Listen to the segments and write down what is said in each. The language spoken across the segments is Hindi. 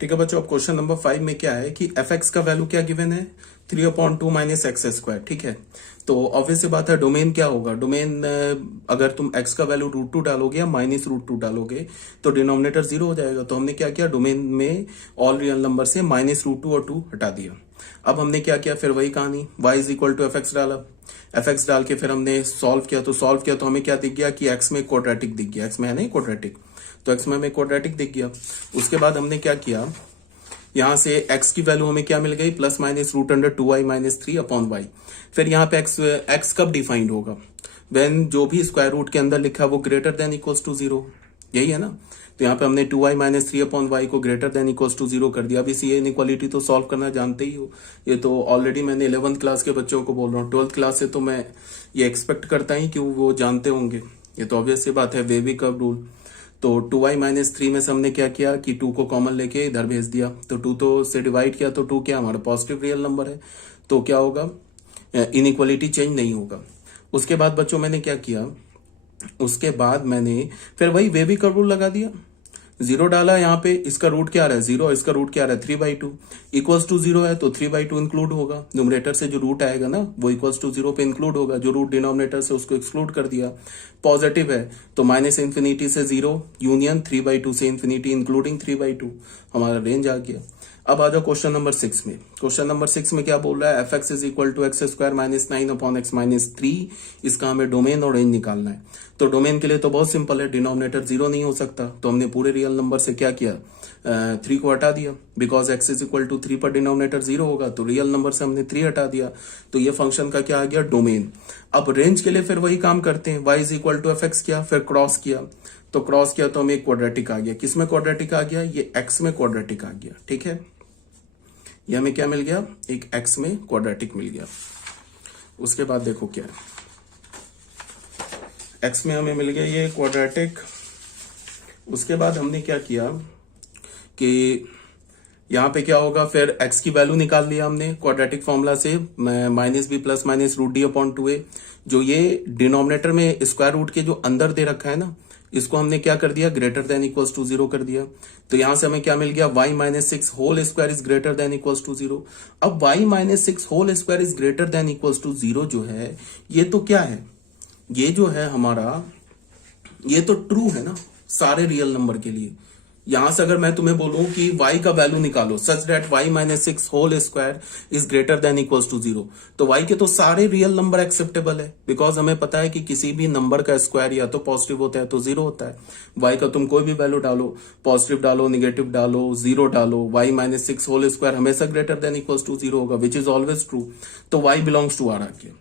ठीक है बच्चों, अब क्वेश्चन नंबर 5 में क्या है कि एफ एक्स का वैल्यू क्या गिवन है 3/2 माइनस एक्स स्क्वायर। ठीक है, तो ऑब्वियस सी बात है डोमेन क्या होगा, डोमेन अगर तुम x का वैल्यू √2 डालोगे या -√2 डालोगे तो डिनोमिनेटर 0 हो जाएगा। तो हमने क्या किया, डोमेन में ऑल रियल नंबर से -√2 और 2 हटा दिया। अब हमने क्या किया, फिर वही कहानी y is equal to f x डाला। एफ एक्स डाल के फिर हमने सॉल्व किया, तो हमें क्या दिख गया कि x में क्वाड्रेटिक दिख गया, x में है नहीं क्वाड्रेटिक, तो x में हमें क्वाड्रेटिक दिख गया। उसके बाद हमने क्या किया, यहां से x की वैल्यू हमें क्या मिल गई, ±√2y-3/y। फिर यहाँ पे x कब डिफाइंड होगा, व्हेन जो भी स्क्वायर रूट के अंदर लिखा है वो ग्रेटर देन इक्वल्स टू 0, यही है ना। तो यहाँ पे हमने 2y-3/y को ग्रेटर देन इक्वल्स टू 0 कर दिया। अब इस ये इनइक्वालिटी तो सॉल्व करना जानते ही हो, ये तो ऑलरेडी मैंने 11th क्लास के बच्चों को बोल रहा हूँ, 12th क्लास से तो मैं ये एक्सपेक्ट करता ही कि वो जानते होंगे, ये तो ऑब्वियस सी बात है, वेवी कर्व रूल। तो 2y-3 में से हमने क्या किया कि 2 को कॉमन लेके इधर भेज दिया, तो 2 तो से डिवाइड किया, तो 2 क्या हमारा पॉजिटिव रियल नंबर है, तो क्या होगा, इनइक्वालिटी चेंज नहीं होगा। उसके बाद बच्चों मैंने क्या किया, उसके बाद मैंने फिर वही वेवी कर्व रूल लगा दिया, 0 डाला, यहाँ पे इसका रूट क्या आ रहा है 0, इसका रूट क्या आ रहा है 3/2, इक्वल्स टू 0 है तो 3/2 इंक्लूड होगा, न्यूमरेटर से जो रूट आएगा ना वो इक्वल्स टू 0 पे इंक्लूड होगा, जो रूट डिनोमिनेटर से उसको एक्सक्लूड कर दिया। पॉजिटिव है तो -∞ से 0 यूनियन 3/2 से इंफिनिटी इंक्लूडिंग 3/2, हमारा रेंज आ गया। अब आ जाओ क्वेश्चन नंबर 6 में। क्वेश्चन नंबर 6 में क्या बोल रहा है, f x is equal to x square -9/x-3, इसका हमें डोमेन और रेंज निकालना है। तो डोमेन के लिए तो बहुत सिंपल है, डिनोमिनेटर 0 नहीं हो सकता, तो हमने पूरे रियल नंबर से क्या किया, 3 को हटा दिया, because x is equal to 3 पर डिनोमिनेटर 0 होगा, तो रियल नंबर से हमने 3 हटा दिया, तो ये फंक्शन का क्या आ गया, डोमेन। अब रेंज के लिए फिर वही काम करते हैं, y is equal to f x किया, फिर क्रॉस किया, तो क्रॉस किया तो हमें एक क्वाड्रेटिक आ गया, किसमें क्वाड्रेटिक आ गया, ये x में क्वाड्रेटिक आ गया। ठीक है, ये हमें क्या मिल गया, एक x में क्वाड्रेटिक मिल गया। उसके बाद देखो क्या है, x में हमें मिल गया ये क्वाड्रेटिक। उसके बाद हमने क्या किया कि यहाँ पे क्या होगा, फिर x की वैल्यू निकाल लिया हमने क्वाड्रेटिक फॉर्मूला से, -b प्लस -√d/2a, जो ये डिनोमिनेटर में स्क्वायर रूट के जो अंदर दे रखा है ना, इसको हमने क्या कर दिया, ग्रेटर देन इक्वल्स टू 0 कर दिया। तो यहां से हमें क्या मिल गया, y-6 whole square is greater than equals to 0। अब y-6 whole square is greater than equals to 0 जो है, ये तो क्या है, ये जो है हमारा, ये तो ट्रू है ना सारे रियल नंबर के लिए। यहां से अगर मैं तुम्हें बोलूं कि y का वैल्यू निकालो such that y-6 whole square is greater than equals to 0, तो y के तो सारे रियल नंबर एक्सेप्टेबल है, बिकॉज हमें पता है कि किसी भी नंबर का स्क्वायर या तो पॉजिटिव होता है तो 0 होता है। y का तुम कोई भी वैल्यू डालो, पॉजिटिव डालो, निगेटिव डालो, 0 डालो, y-6 होल स्क्वायर हमेशा ग्रेटर देन इक्वल्स टू 0 होगा, विच इज ऑलवेज ट्रू। तो y बिलोंग्स टू आर आ गया।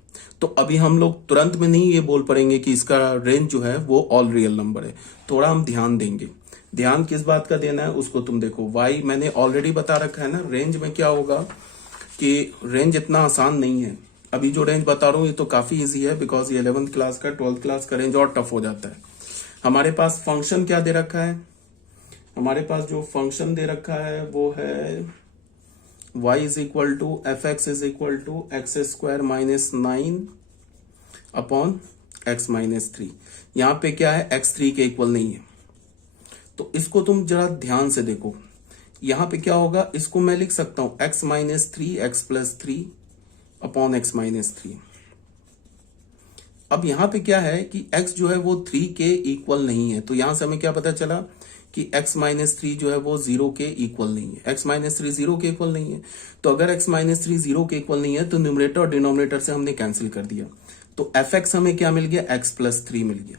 तो अभी हम लोग तुरंत में नहीं ये बोल पड़ेंगे कि इसका रेंज जो है वो ऑल रियल नंबर है, थोड़ा हम ध्यान देंगे। ध्यान किस बात का देना है उसको तुम देखो, y मैंने ऑलरेडी बता रखा है ना, रेंज में क्या होगा कि रेंज इतना आसान नहीं है। अभी जो रेंज बता रहा हूं ये तो काफी इजी है, बिकॉज ये 11th क्लास का 12th क्लास का रेंज और टफ हो जाता है। हमारे पास फंक्शन क्या दे रखा है, हमारे पास जो फंक्शन दे रखा है वो है y is equal to f x is equal to x square -9/x-3। यहां पे क्या है, x3 के इक्वल नहीं है, तो इसको तुम जरा ध्यान से देखो। यहां पे क्या होगा, इसको मैं लिख सकता हूं x-3 x+3/x-3। अब यहां पे क्या है कि x जो है वो 3 के इक्वल नहीं है, तो यहां से हमें क्या पता चला कि x-3 जो है वो 0 के इक्वल नहीं है, x-3 0 के इक्वल नहीं है। तो अगर x-3 0 के इक्वल नहीं है तो न्यूमरेटर और डिनोमिनेटर से हमने कैंसिल कर दिया, तो f(x) हमें क्या मिल गया, x+3 मिल गया।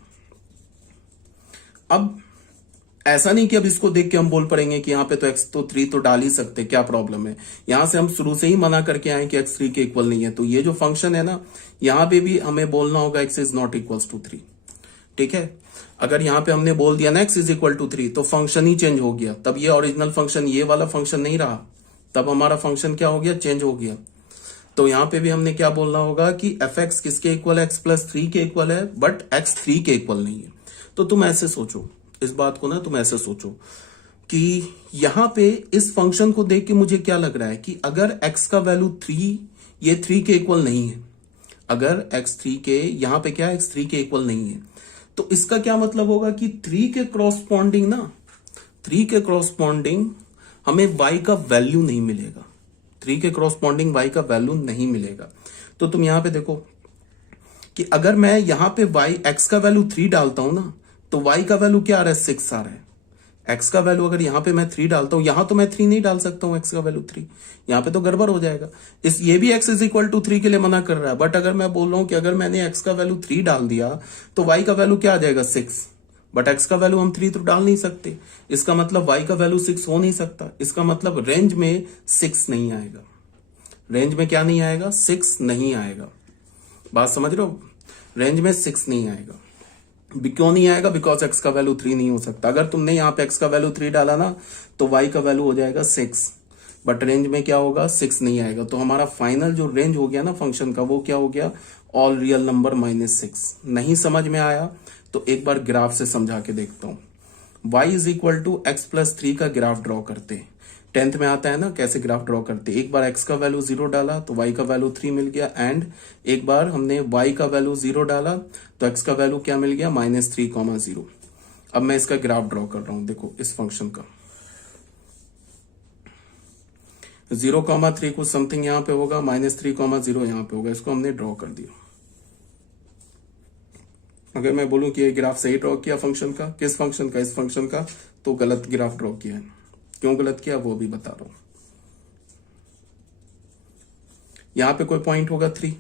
अब ऐसा नहीं कि अब इसको देख के हम बोल पड़ेंगे कि यहाँ पे तो x तो 3 तो डाल ही सकते, क्या प्रॉब्लम है। यहां से हम शुरू से ही मना करके आए कि x 3 के इक्वल नहीं है, तो ये जो फंक्शन है ना, यहां पे भी हमें बोलना होगा x is not equals to 3। ठीक है, अगर यहां पे हमने बोल दिया ना x इज इक्वल टू 3 तो फंक्शन ही चेंज हो गया, तब ये ओरिजिनल फंक्शन ये वाला फंक्शन नहीं रहा, तब हमारा फंक्शन क्या हो गया, चेंज हो गया। तो यहां पे भी हमने क्या बोलना होगा कि एफ एक्स किसके इक्वल है, x+3 के इक्वल है, बट x 3 के इक्वल नहीं है। तो तुम ऐसे सोचो इस बात को ना, तुम ऐसे सोचो कि यहां पे इस फंक्शन को देख के मुझे क्या लग रहा है कि अगर x का वैल्यू 3, ये 3 के इक्वल नहीं है, अगर x3 के यहां पे क्या है, x3 के इक्वल नहीं है, तो इसका क्या मतलब होगा कि 3 के क्रॉसपॉन्डिंग ना, 3 के क्रॉसपॉन्डिंग हमें y का वैल्यू नहीं मिलेगा, 3 के क्रॉसपॉन्डिंग y का वैल्यू नहीं मिलेगा। तो तुम यहां पे देखो कि अगर मैं यहां पे x का वैल्यू 3 डालता हूं ना, तो y का वैल्यू क्या आ रहा है, 6 आ रहा है। x का वैल्यू अगर यहां पे मैं 3 डालता हूं, यहां तो मैं 3 नहीं डाल सकता हूं, x का वैल्यू 3, यहां पे तो गड़बड़ हो जाएगा। ये भी x इज इक्वल टू 3 के लिए मना कर रहा है। बट अगर मैं बोल रहा हूं कि अगर मैंने x का वैल्यू 3 डाल दिया तो y का वैल्यू क्या आ जाएगा, 6। बट x का वैल्यू हम 3 तो डाल नहीं सकते, इसका मतलब y का वैल्यू 6 हो नहीं सकता। इसका मतलब रेंज में 6 नहीं आएगा। रेंज में क्या नहीं आएगा, 6 नहीं आएगा। बात समझ रहे हो, रेंज में 6 नहीं आएगा। क्यों नहीं आएगा, बिकॉज x का वैल्यू 3 नहीं हो सकता। अगर तुमने यहाँ पे x का वैल्यू 3 डाला ना, तो y का वैल्यू हो जाएगा 6, बट रेंज में क्या होगा, 6 नहीं आएगा। तो हमारा फाइनल जो रेंज हो गया ना फंक्शन का, वो क्या हो गया, ऑल रियल नंबर -6। नहीं समझ में आया तो एक बार ग्राफ से समझा के देखता हूं। y is equal to x plus 3 का ग्राफ ड्रॉ करते हैं। 10th में आता है ना कैसे ग्राफ ड्रॉ करते हैं। एक बार x का वैल्यू 0 डाला तो y का वैल्यू 3 मिल गया, एंड एक बार हमने y का वैल्यू 0 डाला तो x का वैल्यू क्या मिल गया, -3,0। अब मैं इसका ग्राफ ड्रॉ कर रहा हूं, देखो इस फंक्शन का 0,3 कुछ समथिंग यहां पे होगा, -3,0 यहां पे होगा। इसको हमने ड्रॉ कर दिया। अगर मैं बोलूं कि ये ग्राफ सही ड्रॉ किया फंक्शन का, किस फंक्शन का, इस फंक्शन का, तो गलत ग्राफ ड्रॉ किया है। क्यों गलत किया वो भी बता रहा हूं। यहां पे कोई पॉइंट होगा 3,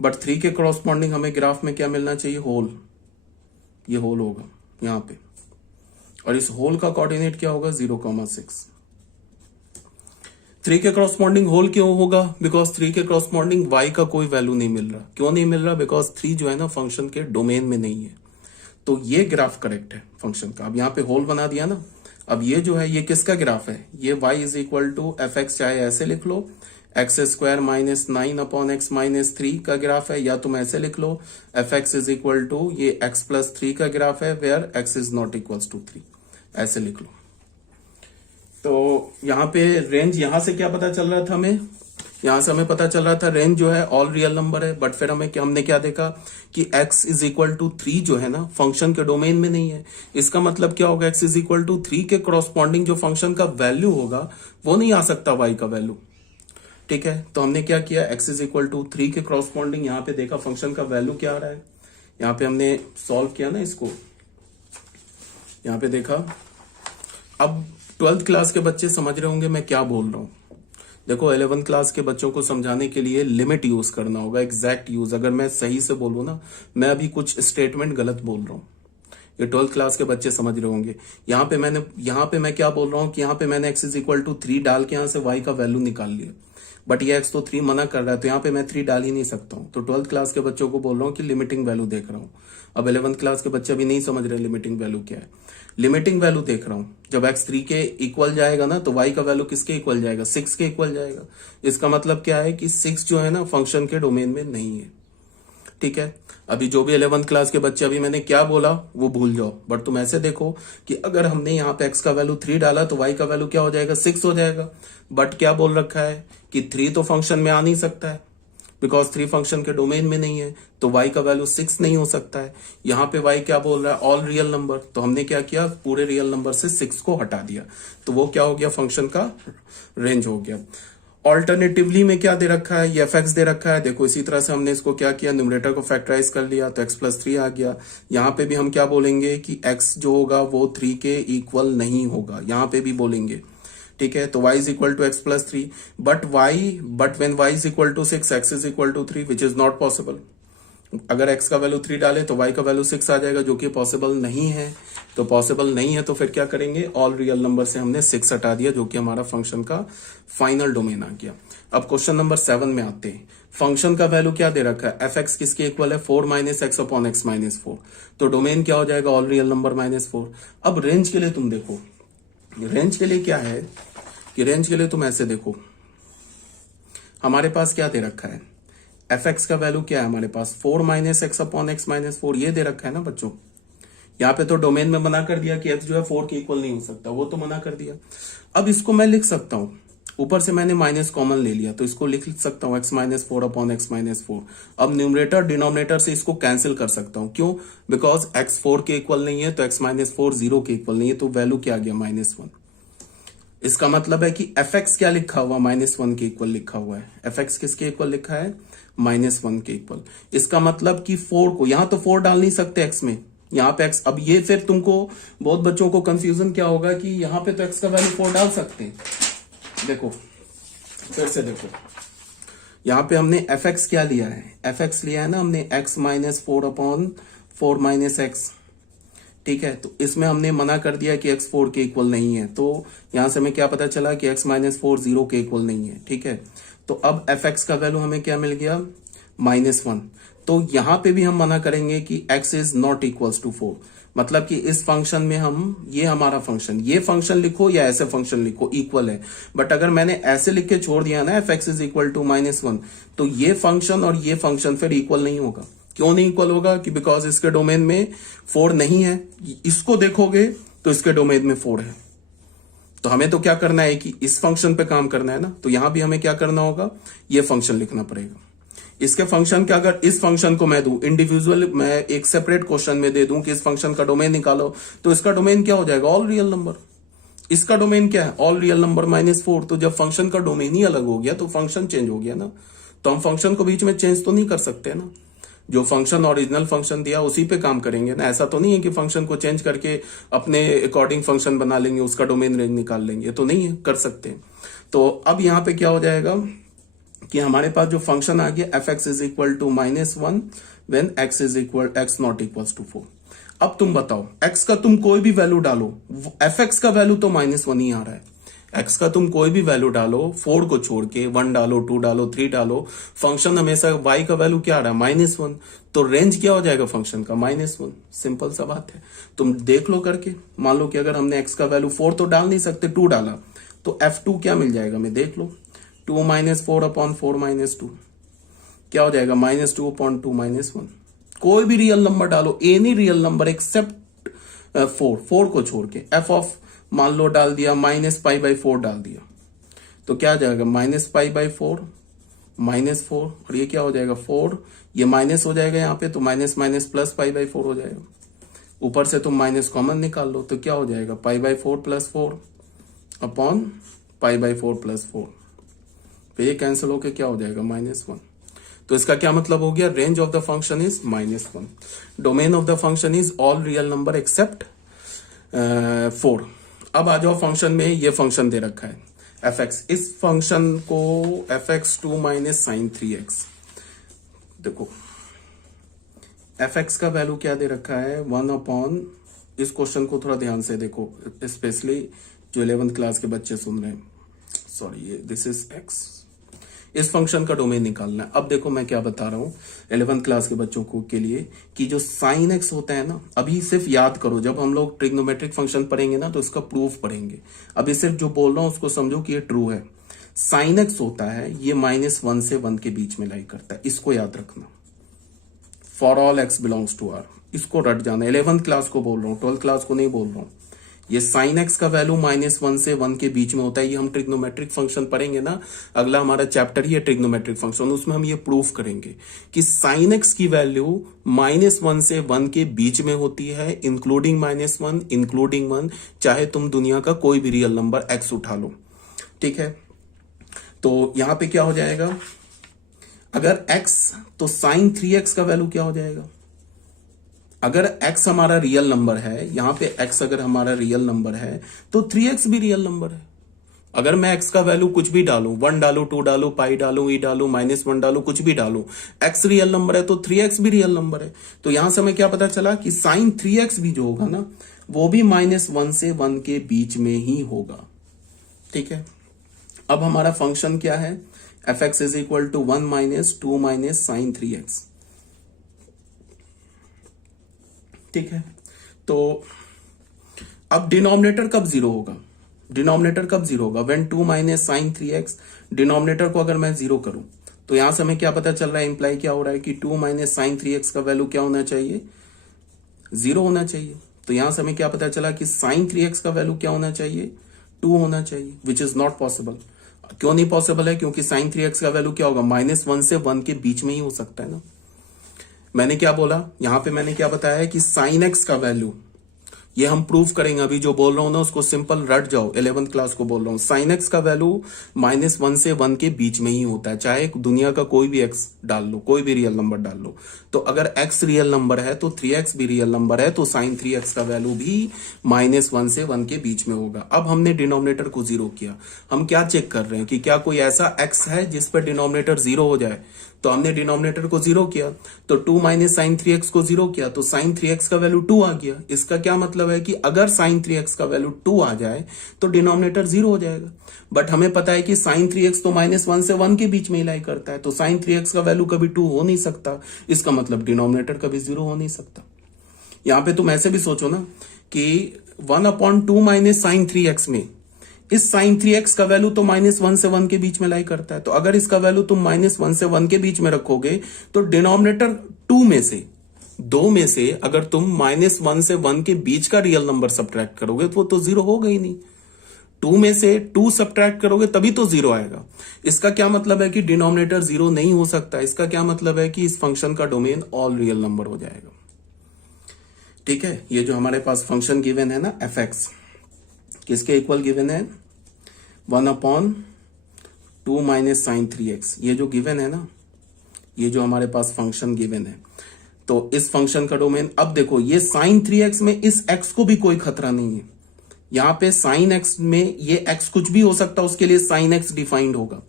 बट 3 के क्रॉसपॉन्डिंग हमें ग्राफ में क्या मिलना चाहिए, होल। ये होल होगा यहां पे, और इस होल का कोऑर्डिनेट क्या होगा, 0,6। 3 के क्रॉसपॉन्डिंग होल क्यों होगा, बिकॉज 3 के क्रॉसपॉन्डिंग y का कोई वैल्यू नहीं मिल रहा। क्यों नहीं मिल रहा, बिकॉज 3 जो है ना फंक्शन के डोमेन में नहीं है। तो ये ग्राफ करेक्ट है फंक्शन का। अब यहाँ पे होल बना दिया ना, अब ये जो है ये किसका ग्राफ है, ये y is equal to f x, चाहे ऐसे लिख लो x² -9/x-3 का ग्राफ है, या तुम ऐसे लिख लो f x is equal to ये x प्लस 3 का ग्राफ है, where x is not equal to 3, ऐसे लिख लो। तो यहाँ पे रेंज, यहां से क्या पता चल रहा था हमें, यहां से हमें पता चल रहा था रेंज जो है ऑल रियल नंबर है। बट फिर हमने क्या देखा कि x इज इक्वल टू 3 जो है ना फंक्शन के डोमेन में नहीं है। इसका मतलब क्या होगा, x इज इक्वल टू 3 के क्रॉसपॉन्डिंग जो फंक्शन का वैल्यू होगा वो नहीं आ सकता y का वैल्यू। ठीक है, तो हमने क्या किया, x इज इक्वल टू 3 के क्रॉसपॉन्डिंग यहाँ पे देखा फंक्शन का वैल्यू क्या आ रहा है। यहाँ पे हमने सॉल्व किया ना इसको, यहाँ पे देखा। अब 12th क्लास के बच्चे समझ रहे होंगे मैं क्या बोल रहा हूं। देखो 11th क्लास के बच्चों को समझाने के लिए लिमिट यूज करना होगा, एग्जैक्ट यूज। अगर मैं सही से बोलूं ना, मैं अभी कुछ स्टेटमेंट गलत बोल रहा हूं, ये 12th क्लास के बच्चे समझ रहे होंगे। यहाँ पे मैं क्या बोल रहा हूँ कि यहाँ पे मैंने x इज इक्वल टू 3 डाल के यहाँ से y का वैल्यू निकाल लिया, बट ये x तो 3 मना कर रहा है, तो यहाँ पे मैं 3 डाल ही नहीं सकता हूँ। तो 12th क्लास के बच्चों को बोल रहा हूँ कि लिमिटिंग वैल्यू देख रहा हूँ। अब 11th क्लास के बच्चे अभी नहीं समझ रहे लिमिटिंग वैल्यू क्या है। लिमिटिंग वैल्यू देख रहा हूँ, जब x 3 के इक्वल जाएगा ना तो y का वैल्यू किसके इक्वल जाएगा, 6 के इक्वल जाएगा। इसका मतलब क्या है कि 6 जो है ना फंक्शन के डोमेन में नहीं है। ठीक है, अभी जो भी 11th क्लास के बच्चे, अभी मैंने क्या बोला वो भूल जाओ, बट तुम ऐसे देखो कि अगर हमने यहाँ पे x का वैल्यू 3 डाला तो y का वैल्यू क्या हो जाएगा, 6 हो जाएगा। बट क्या बोल रखा है कि 3 तो फंक्शन में आ नहीं सकता है, बिकॉज 3 फंक्शन के डोमेन में नहीं है, तो y का वैल्यू 6 नहीं हो सकता है। यहाँ पे y क्या बोल रहा है, ऑल रियल नंबर। तो हमने क्या किया, पूरे रियल नंबर से 6 को हटा दिया, तो वो क्या हो गया, फंक्शन का रेंज हो गया। ऑल्टरनेटिवली में क्या दे रखा है, ये fx दे रखा है। देखो इसी तरह से हमने इसको क्या किया, न्यूमरेटर को फैक्टराइज कर लिया तो x प्लस 3 आ गया। यहाँ पे भी हम क्या बोलेंगे कि x जो होगा वो 3 के इक्वल नहीं होगा, यहाँ पे भी बोलेंगे। ठीक है, तो y is equal to x plus 3, but when y is equal to 6, x is equal to 3, which is not possible. अगर x का वैल्यू 3 डाले तो y का वैल्यू 6 आ जाएगा, जो कि पॉसिबल नहीं है। तो पॉसिबल नहीं है तो फिर क्या करेंगे, ऑल रियल नंबर से हमने 6 हटा दिया, जो कि हमारा फंक्शन का फाइनल डोमेन आ गया। अब क्वेश्चन नंबर 7 में आते हैं। फंक्शन का वैल्यू क्या दे रखा है, एफ एक्स किसके इक्वल है, 4 minus x upon x minus 4। तो डोमेन क्या हो जाएगा, ऑल रियल नंबर -4। अब रेंज के लिए तुम देखो, रेंज के लिए क्या है कि रेंज के लिए तुम ऐसे देखो, हमारे पास क्या दे रखा है, एफ एक्स का वैल्यू क्या है हमारे पास, 4 minus x upon x minus 4, ये दे रखा है ना बच्चों। यहाँ पे तो डोमेन में मना कर दिया कि एक्स जो है 4 के इक्वल नहीं हो सकता, वो तो मना कर दिया। अब इसको मैं लिख सकता हूं, ऊपर से मैंने माइनस कॉमन ले लिया, तो इसको लिख सकता हूं x minus 4 upon x minus 4। अब न्यूमरेटर डिनोमिनेटर से इसको कैंसिल कर सकता हूं, क्यों, बिकॉज एक्स 4 के इक्वल नहीं है, तो एक्स माइनस 4 0 के इक्वल नहीं है, तो वैल्यू क्या आ गया, -1। इसका मतलब है कि एफ एक्स क्या लिखा हुआ, -1 के इक्वल लिखा हुआ है। एफ एक्स किसके इक्वल लिखा है, -1 के इक्वल। इसका मतलब कि 4 को, यहां तो 4 डाल नहीं सकते एक्स में, यहाँ पे एक्स, अब ये फिर तुमको बहुत बच्चों को कंफ्यूजन क्या होगा कि यहाँ पे तो एक्स का वैल्यू 4 डाल सकते हैं। देखो फिर से देखो, यहाँ पे हमने एफ एक्स क्या लिया है, एफ एक्स लिया है ना हमने x -4/4 माइनस एक्स, ठीक है। तो इसमें हमने मना कर दिया कि x 4 के इक्वल नहीं है, तो यहां से हमें क्या पता चला कि x -4 0 के इक्वल नहीं है, ठीक है। तो अब एफ एक्स का वैल्यू हमें क्या मिल गया, -1। तो यहां पे भी हम मना करेंगे कि x is not equals to 4, मतलब कि इस फंक्शन में हम, ये हमारा फंक्शन, ये फंक्शन लिखो या ऐसे फंक्शन लिखो इक्वल है, बट अगर मैंने ऐसे लिख के छोड़ दिया ना f x is equal to -1, तो ये फंक्शन और ये फंक्शन फिर इक्वल नहीं होगा। क्यों नहीं इक्वल होगा, कि बिकॉज इसके डोमेन में 4 नहीं है। इसको देखोगे तो इसके डोमेन में 4 है। तो हमें तो क्या करना है कि इस फंक्शन पे काम करना है ना, तो यहां भी हमें क्या करना होगा, ये फंक्शन लिखना पड़ेगा। इसके फंक्शन के, अगर इस फंक्शन को मैं दूं इंडिविजुअल, मैं एक सेपरेट क्वेश्चन में दे दूं कि इस फंक्शन का डोमेन निकालो, तो इसका डोमेन क्या हो जाएगा, ऑल रियल नंबर। इसका डोमेन क्या है, ऑल रियल नंबर -4। तो जब फंक्शन का डोमेन ही अलग हो गया तो फंक्शन चेंज हो गया ना, तो हम फंक्शन को बीच में चेंज तो नहीं कर सकते ना। जो फंक्शन ओरिजिनल फंक्शन दिया उसी पे काम करेंगे ना। ऐसा तो नहीं है कि फंक्शन को चेंज करके अपने अकॉर्डिंग फंक्शन बना लेंगे, उसका डोमेन रेंज निकाल लेंगे, तो नहीं है, कर सकते। तो अब यहां पे क्या हो जाएगा कि हमारे पास जो फंक्शन आ गया f x is equal to -1 when x not equals to 4। अब तुम बताओ, x का तुम कोई भी वैल्यू डालो, एफ एक्स का वैल्यू तो -1 ही आ रहा है। x का तुम कोई भी वैल्यू डालो, 4 को छोड़ के 1 डालो, 2 डालो, 3 डालो, फंक्शन हमेशा y का वैल्यू क्या आ रहा है, -1। तो रेंज क्या हो जाएगा फंक्शन का, -1। सिंपल सा बात है, तुम देख लो करके। मान लो कि अगर हमने x का वैल्यू 4 तो डाल नहीं सकते, 2 डाला, तो f2 क्या मिल जाएगा, मैं देख लो, 2 -4/4 -2 क्या हो जाएगा, -2/2 -1। कोई भी रियल नंबर डालो, एनी रियल नंबर एक्सेप्ट 4 को छोड़ के, एफ ऑफ मान लो डाल दिया -π/4 डाल दिया, तो क्या आ जाएगा, -π/4 -4, और ये क्या हो जाएगा 4, ये माइनस हो जाएगा यहाँ पे, तो माइनस माइनस प्लस π/4 हो जाएगा। ऊपर से तुम माइनस कॉमन निकाल लो, तो क्या हो जाएगा, π/4 + 4 अपॉन π/4 + 4, फिर ये कैंसिल होके क्या हो जाएगा, -1। तो इसका क्या मतलब हो गया, range of the function is -1, domain of the function is all real number except 4। अब आ जाओ फंक्शन में, ये फंक्शन दे रखा है एफ एक्स, इस फंक्शन को fx2 - sin 3x, देखो एफ एक्स का वैल्यू क्या दे रखा है, 1/, इस क्वेश्चन को थोड़ा ध्यान से देखो, स्पेशली जो 11th क्लास के बच्चे सुन रहे हैं, सॉरी ये दिस इज x, इस फंक्शन का डोमेन निकालना है। अब देखो मैं क्या बता रहा हूं 11th क्लास के बच्चों को के लिए, कि जो साइन एक्स होता है ना, अभी सिर्फ याद करो, जब हम लोग ट्रिग्नोमेट्रिक फंक्शन पढ़ेंगे ना तो इसका प्रूफ पढ़ेंगे, अभी सिर्फ जो बोल रहा हूं उसको समझो कि ये ट्रू है। साइन एक्स होता है ये -1 से 1 के बीच में लाई करता है, इसको याद रखना, for all x belongs to R, इसको रट जाना। 11th क्लास को बोल रहा हूँ, 12th क्लास को नहीं बोल रहा हूँ। ये साइन एक्स का वैल्यू -1 से 1 के बीच में होता है, ये हम ट्रिग्नोमेट्रिक फंक्शन पढ़ेंगे ना, अगला हमारा चैप्टर ही है ट्रिग्नोमेट्रिक फंक्शन, उसमें हम ये प्रूफ करेंगे कि साइन एक्स की वैल्यू -1 से 1 के बीच में होती है, इंक्लूडिंग -1, इंक्लूडिंग 1, चाहे तुम दुनिया का कोई भी रियल नंबर x उठा लो, ठीक है। तो यहां पे क्या हो जाएगा, अगर x, तो साइन 3x का वैल्यू क्या हो जाएगा, अगर x हमारा रियल नंबर है, यहां पे x अगर हमारा रियल नंबर है तो 3x भी रियल नंबर है। अगर मैं x का वैल्यू कुछ भी डालूं, 1 डालू, 2 डालू, पाई डालू, e डालू, -1 डालू, कुछ भी डालू, x रियल नंबर है तो 3x भी रियल नंबर है। तो यहां से हमें क्या पता चला कि साइन 3x भी जो होगा ना, वो भी -1 से 1 के बीच में ही होगा, ठीक है। अब हमारा फंक्शन क्या है, f x is equal to 1 - 2 - sin 3x, ठीक है। तो अब डिनोमिनेटर कब जीरो होगा, डिनोमिनेटर कब जीरो होगा, व्हेन 2 - sin 3x, डिनोमिनेटर को अगर मैं जीरो करूं तो यहां से हमें क्या पता चल रहा है, इंप्लाई क्या हो रहा है कि 2 - sin 3x का वैल्यू क्या होना चाहिए, 0 होना चाहिए। तो यहां से हमें क्या पता चला कि sin 3x का वैल्यू क्या होना चाहिए, 2 होना चाहिए, विच इज नॉट पॉसिबल। क्यों नहीं पॉसिबल है, क्योंकि sin 3x का वैल्यू क्या होगा, -1 से 1 के बीच में ही हो सकता है ना। मैंने क्या बोला, यहां पे मैंने क्या बताया कि sin x का वैल्यू ये हम प्रूव करेंगे। अभी जो बोल रहा हूं ना उसको सिंपल रट जाओ, 11th क्लास को बोल रहा हूं। साइन एक्स का वैल्यू -1 से 1 के बीच में ही होता है, चाहे दुनिया का कोई भी एक्स डाल लो, कोई भी रियल नंबर डाल लो। तो अगर एक्स रियल नंबर है तो 3x भी रियल नंबर है, तो साइन 3x का वैल्यू भी -1 से 1 के बीच में होगा। अब हमने डिनोमिनेटर को 0 किया, हम क्या चेक कर रहे हैं कि क्या कोई ऐसा x है जिस पर डिनोमिनेटर 0 हो जाए। तो हमने डिनोमिनेटर को 0 किया, तो 2 माइनस साइन 3x को 0 किया, तो साइन 3x का वैल्यू 2 आ गया। इसका क्या मतलब है कि अगर साइन 3x का वैल्यू 2 आ जाए तो डिनोमिनेटर 0 हो जाएगा। बट हमें पता है कि साइन 3x तो -1 से 1 के बीच में ही लाई करता है, तो साइन 3x का वैल्यू कभी 2 हो नहीं सकता। इसका मतलब डिनोमिनेटर कभी 0 हो नहीं सकता। यहां पे तुम ऐसे भी सोचो ना कि 1/2 माइनस साइन 3x में इस साइन 3x का वैल्यू तो -1 से 1 के बीच में लाई करता है। तो अगर इसका वैल्यू तुम -1 से 1 के बीच में रखोगे तो डिनोमिनेटर 2 में से 2 में से अगर तुम -1 से 1 के बीच का रियल नंबर सब्ट्रैक्ट करोगे तो वो तो 0 होगा ही नहीं। 2 में से 2 सब्ट्रैक्ट करोगे तभी तो 0 आएगा। इसका क्या मतलब है कि डिनोमिनेटर 0 नहीं हो सकता। इसका क्या मतलब है कि इस फंक्शन का डोमेन ऑल रियल नंबर हो जाएगा। ठीक है, ये जो हमारे पास फंक्शन गिवन है ना fx, किसके इक्वल गिवन है? 1/2 माइनस साइन 3x। ये जो गिवन है ना, ये जो हमारे पास फंक्शन गिवन है, तो इस फंक्शन का डोमेन, अब देखो ये साइन 3x में इस x को भी कोई खतरा नहीं है। यहां पे साइन x में ये x कुछ भी हो सकता है, उसके लिए साइन x डिफाइंड होगा।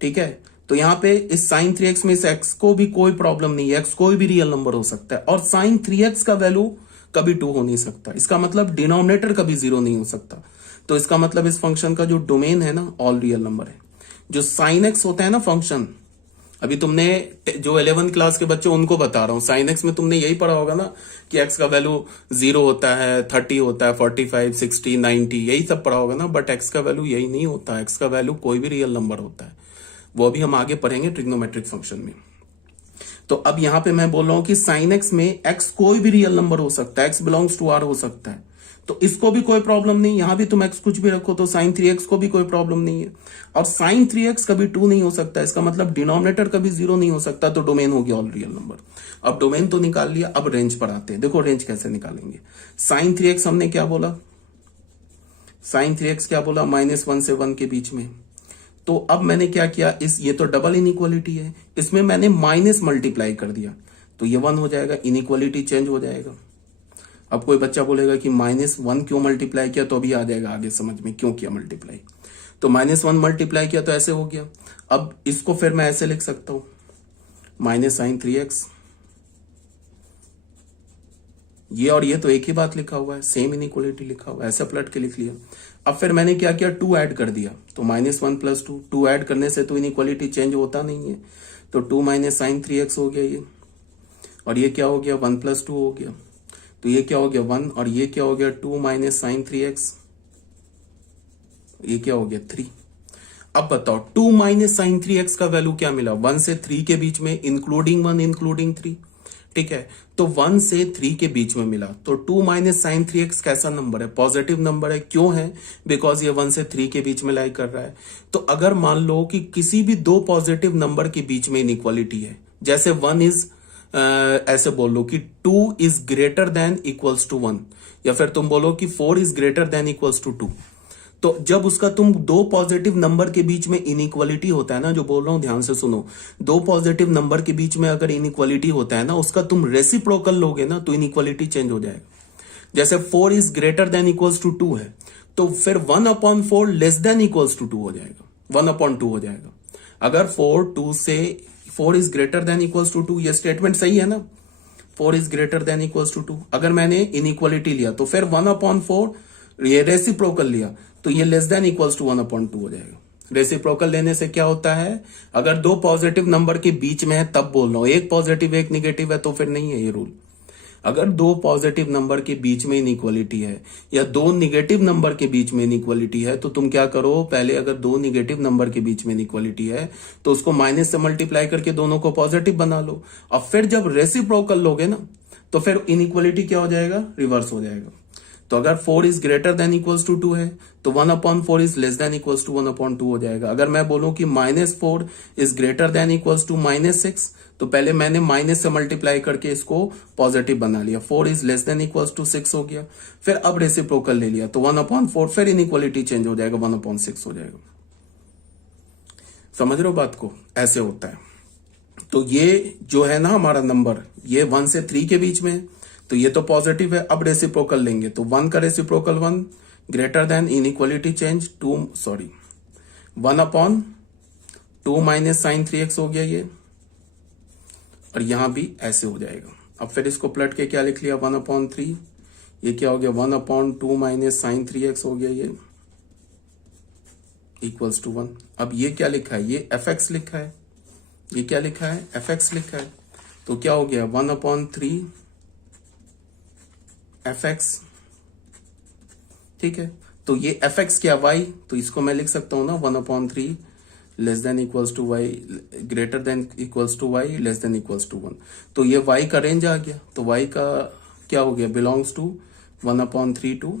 ठीक है, तो यहां पे इस साइन 3x में इस x को भी कोई प्रॉब्लम नहीं है, x कोई भी रियल नंबर हो सकता है। और साइन 3x का वैल्यू कभी 2 हो नहीं सकता। इसका मतलब डिनोमिनेटर कभी 0 नहीं हो सकता। तो इसका मतलब इस फंक्शन का जो डोमेन है ना, ऑल रियल नंबर है। जो साइन एक्स होता है ना फंक्शन, अभी तुमने जो 11th क्लास के बच्चे उनको बता रहा हूं, साइन एक्स में तुमने यही पढ़ा होगा ना कि एक्स का वैल्यू 0 होता है, 30 होता है, 45, 60, 90, यही सब पढ़ा होगा ना। बट एक्स का वैल्यू यही नहीं होता। एक्स का वैल्यू कोई भी रियल नंबर होता है, वो भी हम आगे पढ़ेंगे ट्रिग्नोमेट्रिक फंक्शन में। तो अब यहां पे मैं बोल रहा हूं कि साइन एक्स में एक्स कोई भी रियल नंबर हो सकता है, एक्स बिलोंग्स टू आर हो सकता है, तो इसको भी कोई प्रॉब्लम नहीं। यहां भी तुम एक्स कुछ भी रखो तो साइन 3x को भी कोई प्रॉब्लम नहीं है। और साइन 3x कभी 2 नहीं हो सकता। इसका मतलब डिनोमिनेटर कभी 0 नहीं हो सकता। तो डोमेन हो गया ऑल रियल नंबर। अब डोमेन तो निकाल लिया, अब रेंज पर आते हैं। देखो रेंज कैसे निकालेंगे। साइन 3x हमने क्या बोला? साइन 3x क्या बोला? -1 से 1 के बीच में। तो अब मैंने क्या किया, ये तो डबल इनइक्वालिटी है, इसमें मैंने माइनस मल्टीप्लाई कर दिया, तो ये 1 हो जाएगा, इनइक्वालिटी चेंज हो जाएगा। अब कोई बच्चा बोलेगा कि -1 क्यों मल्टीप्लाई किया, तो अभी आ जाएगा आगे समझ में क्यों किया मल्टीप्लाई। तो -1 मल्टीप्लाई किया तो ऐसे हो गया। अब इसको फिर मैं ऐसे लिख सकता हूं, माइनस साइन 3x, ये और ये तो एक ही बात लिखा हुआ है, सेम इनइक्वालिटी लिखा हुआ है, ऐसा पलट के लिख लिया। अब फिर मैंने क्या किया, 2 ऐड कर दिया, तो -1 + 2, 2 ऐड करने से तो इनइक्वालिटी चेंज होता नहीं है, तो 2 माइनस साइन 3x हो गया ये, और ये क्या हो गया, 1 + 2 हो गया, तो ये क्या हो गया 1, और ये क्या हो गया 2 माइनस साइन 3x, ये क्या हो गया 3। अब बताओ 2 माइनस साइन 3x का वैल्यू क्या मिला, 1 से 3 के बीच में, इंक्लूडिंग 1 इंक्लूडिंग 3। ठीक है, तो 1 से 3 के बीच में मिला, तो 2 माइनस साइन 3x कैसा नंबर है, पॉजिटिव नंबर है। क्यों है? बिकॉज ये 1 से 3 के बीच में लाई कर रहा है। तो अगर मान लो कि किसी भी दो पॉजिटिव नंबर के बीच में इनइक्वालिटी है, जैसे 1 इज ऐसे बोल लो कि 2 is greater than equals to 1, या फिर तुम बोलो कि 4 is greater than equals to 2। तो जब उसका तुम दो पॉजिटिव नंबर के बीच में इनइक्वालिटी होता है ना, जो बोल रहा हूं ध्यान से सुनो, दो पॉजिटिव नंबर के बीच में अगर इनइक्वालिटी होता है ना, उसका तुम रेसिप्रोकल लोगे ना तो इनइक्वालिटी चेंज हो जाएगा। जैसे 4 is greater than equals to 2 है, तो फिर 1/4 लेस देन इक्वल्स टू 2 हो जाएगा, 1/2 हो जाएगा। अगर 4 is greater than equals to 2, ये स्टेटमेंट सही है ना, 4 is greater than equals to 2। अगर मैंने इनइक्वालिटी लिया तो फिर 1/4 ये रेसिप्रोकल लिया, तो ये लेस देन इक्वल्स टू 1/2 हो जाएगा। रेसिप्रोकल लेने से क्या होता है, अगर दो पॉजिटिव नंबर के बीच में है तब बोल रहा हूं, एक पॉजिटिव एक निगेटिव है तो फिर नहीं है ये रूल। अगर दो पॉजिटिव नंबर के बीच में इनइक्वालिटी है या दो निगेटिव नंबर के बीच में इनइक्वालिटी है, तो तुम क्या करो, पहले अगर दो निगेटिव नंबर के बीच में इनइक्वालिटी है तो उसको माइनस से मल्टीप्लाई करके दोनों को पॉजिटिव बना लो, और फिर जब रेसिप्रोकल लोगे ना तो फिर इनइक्वालिटी क्या हो जाएगा, रिवर्स हो जाएगा। तो अगर 4 is greater than equals to 2 है तो 1/4 is less than equals to 1/2 हो जाएगा। अगर मैं बोलूं कि -4 is greater than equals to -6 तो पहले मैंने माइनस से मल्टीप्लाई करके इसको पॉजिटिव बना लिया। 4 is less than equals to 6 हो गया, फिर अब रेसिप्रोकल ले लिया तो 1/4, फिर इनइक्वालिटी चेंज हो जाएगा, 1/6 हो जाएगा। समझ रहे हो बात को? ऐसे होता है। तो ये जो है ना हमारा नंबर, ये 1 से 3 के बीच में, तो ये तो पॉजिटिव है। अब रेसिप्रोकल लेंगे तो 1 का reciprocal 1 greater than inequality change 1/2 minus sign 3x हो गया ये, और यहां भी ऐसे हो जाएगा। अब फिर इसको पलट के क्या लिख लिया, 1/3, ये क्या हो गया 1/2 माइनस साइन 3x हो गया ये इक्वल्स टू 1। अब ये क्या लिखा है, ये fx लिखा है, ये क्या लिखा है, fx लिखा है, तो क्या हो गया 1/3 fx। ठीक है, तो ये fx क्या y, तो इसको मैं लिख सकता हूं ना 1/3 less than equals to y greater than equals to y less than equals to 1। तो ये y का रेंज आ गया, तो y का क्या हो गया, बिलोंग्स टू 1/3 to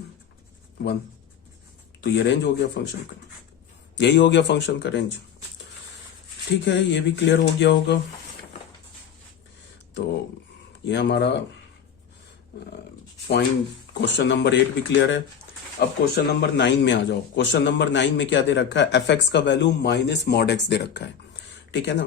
1। तो ये रेंज हो गया फंक्शन का, यही हो गया फंक्शन का रेंज। ठीक है, ये भी क्लियर हो गया होगा। तो ये हमारा पॉइंट क्वेश्चन नंबर 8 भी क्लियर है। अब क्वेश्चन नंबर 9 में आ जाओ। क्वेश्चन नंबर 9 में क्या दे रखा है, fx का वैल्यू माइनस मॉड x दे रखा है। ठीक है ना,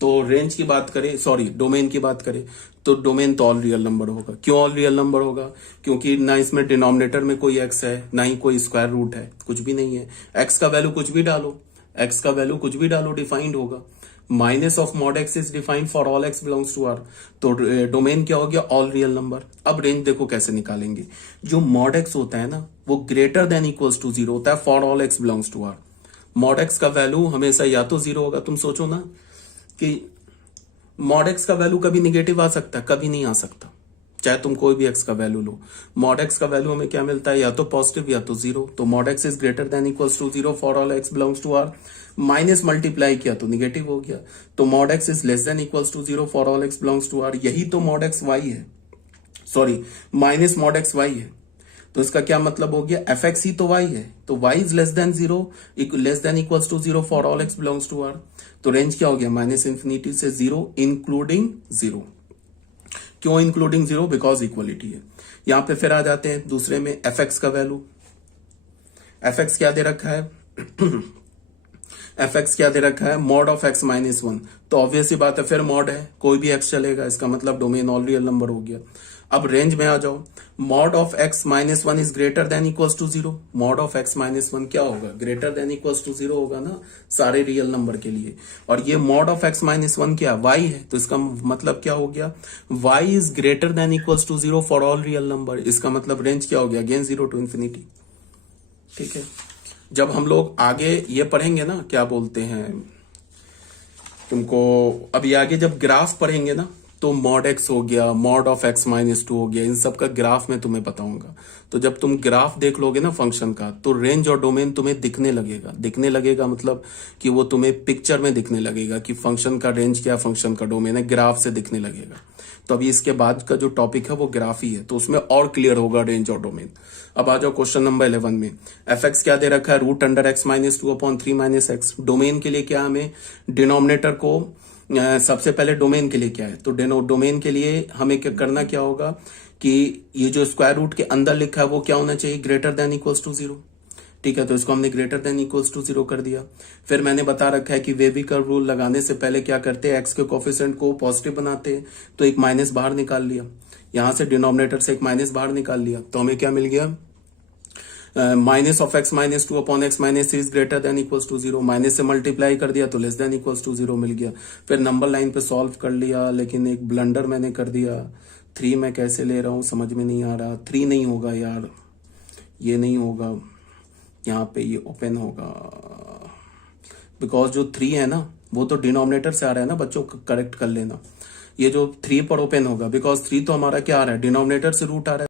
तो रेंज की बात करें, सॉरी डोमेन की बात करें, तो डोमेन तो ऑल रियल नंबर होगा। क्यों ऑल रियल नंबर होगा, क्योंकि ना इसमें डिनोमिनेटर में कोई x है, ना ही कोई स्क्वायर रूट है, कुछ भी नहीं है। x का वैल्यू कुछ भी डालो, x का वैल्यू कुछ भी डालो, डिफाइंड होगा। Minus of mod x is defined for all x belongs to r, तो डोमेन क्या हो गया, ऑल रियल नंबर। अब रेंज देखो कैसे निकालेंगे, जो मॉड x होता है ना वो ग्रेटर देन इक्वल्स टू 0 होता है for all x belongs to r। Mod x का वैल्यू हमेशा या तो 0 होगा, तुम सोचो ना कि मॉड x का वैल्यू कभी निगेटिव आ सकता है, कभी नहीं आ सकता, चाहे तुम कोई भी x का वैल्यू लो। मॉड x का वैल्यू हमें क्या मिलता है, या तो पॉजिटिव या तो 0। तो mod x is greater than equals to 0 for all x belongs to r। Minus multiply किया तो निगेटिव हो गया, तो mod x is less than equals to 0 for all x belongs to r। यही तो मॉड x y है, sorry minus mod x y है। तो इसका क्या मतलब हो गया, fx ही तो y है, तो y is less than 0 less than equals to 0 for all x belongs to r। तो रेंज क्या हो गया, माइनस इंफिनिटी से 0 इंक्लूडिंग 0। क्यों इंक्लूडिंग 0, बिकॉज इक्वलिटी है। यहां पे फिर आ जाते हैं दूसरे में, fx का वैल्यू, fx क्या दे रखा है fx क्या दे रखा है, मॉड ऑफ x माइनस 1। तो ऑब्वियस ही बात है, फिर मॉड है, कोई भी x चलेगा, इसका मतलब डोमेन ऑल रियल नंबर हो गया। अब रेंज में आ जाओ, mod of x minus 1 is greater than equals to 0। Mod of x minus 1 क्या होगा, ग्रेटर देन इक्वल्स टू 0 होगा ना सारे रियल नंबर के लिए। और ये मॉड ऑफ x माइनस 1 क्या, y है, तो इसका मतलब क्या हो गया, y is greater than equals to 0 for all real number. इसका मतलब रेंज क्या हो गया, अगेन 0 टू इंफिनिटी। ठीक है, जब हम लोग आगे ये पढ़ेंगे ना, क्या बोलते हैं तुमको, अभी आगे जब ग्राफ पढ़ेंगे ना, तो मॉड x हो गया, मॉड ऑफ x माइनस 2 हो गया, इन सब का ग्राफ में तुम्हें बताऊंगा। तो जब तुम ग्राफ देख लोगे ना फंक्शन का, तो रेंज और डोमेन तुम्हें दिखने लगेगा। दिखने लगेगा मतलब कि वो तुम्हें पिक्चर में दिखने लगेगा कि फंक्शन का रेंज क्या, फंक्शन का डोमेन है, ग्राफ से दिखने लगेगा। तो अभी इसके बाद का जो टॉपिक है वो ग्राफ ही है, तो उसमें और क्लियर होगा रेंज और डोमेन। अब आ जाओ क्वेश्चन नंबर 11 में, fx क्या दे रखा है, root under x minus 2/3 minus x। Domain के लिए क्या, हमें डिनोमिनेटर को सबसे पहले डोमेन के लिए क्या है, तो डोमेन के लिए हमें क्या करना, क्या होगा कि ये जो स्क्वायर रूट के अंदर लिखा है वो क्या होना चाहिए, ग्रेटर देन इक्वल्स टू 0। ठीक है, तो इसको हमने ग्रेटर देन इक्वल्स टू 0 कर दिया। फिर मैंने बता रखा है कि वेवी कर्व रूल लगाने से पहले क्या करते हैं, x के कोफिशिएंट को पॉजिटिव बनाते हैं, तो एक माइनस बाहर निकाल लिया, यहां से डिनोमिनेटर से एक माइनस बाहर निकाल लिया, तो हमें क्या मिल गया, minus of x minus 2/x minus 3 is greater than equals to 0। Minus से मल्टीप्लाई कर दिया तो लेस देन इक्वल्स टू 0 मिल गया। फिर नंबर लाइन पे सॉल्व कर लिया, लेकिन एक ब्लंडर मैंने कर दिया, 3 मैं कैसे ले रहा हूं समझ में नहीं आ रहा। 3 नहीं होगा यार, ये नहीं होगा, यहाँ पे ये ओपन होगा, बिकॉज जो 3 है ना वो तो डिनोमिनेटर से आ रहा है ना बच्चों, करेक्ट कर लेना। ये जो 3 पर ओपन होगा, बिकॉज 3 तो हमारा क्या आ रहा है, डिनोमिनेटर से रूट आ रहा है।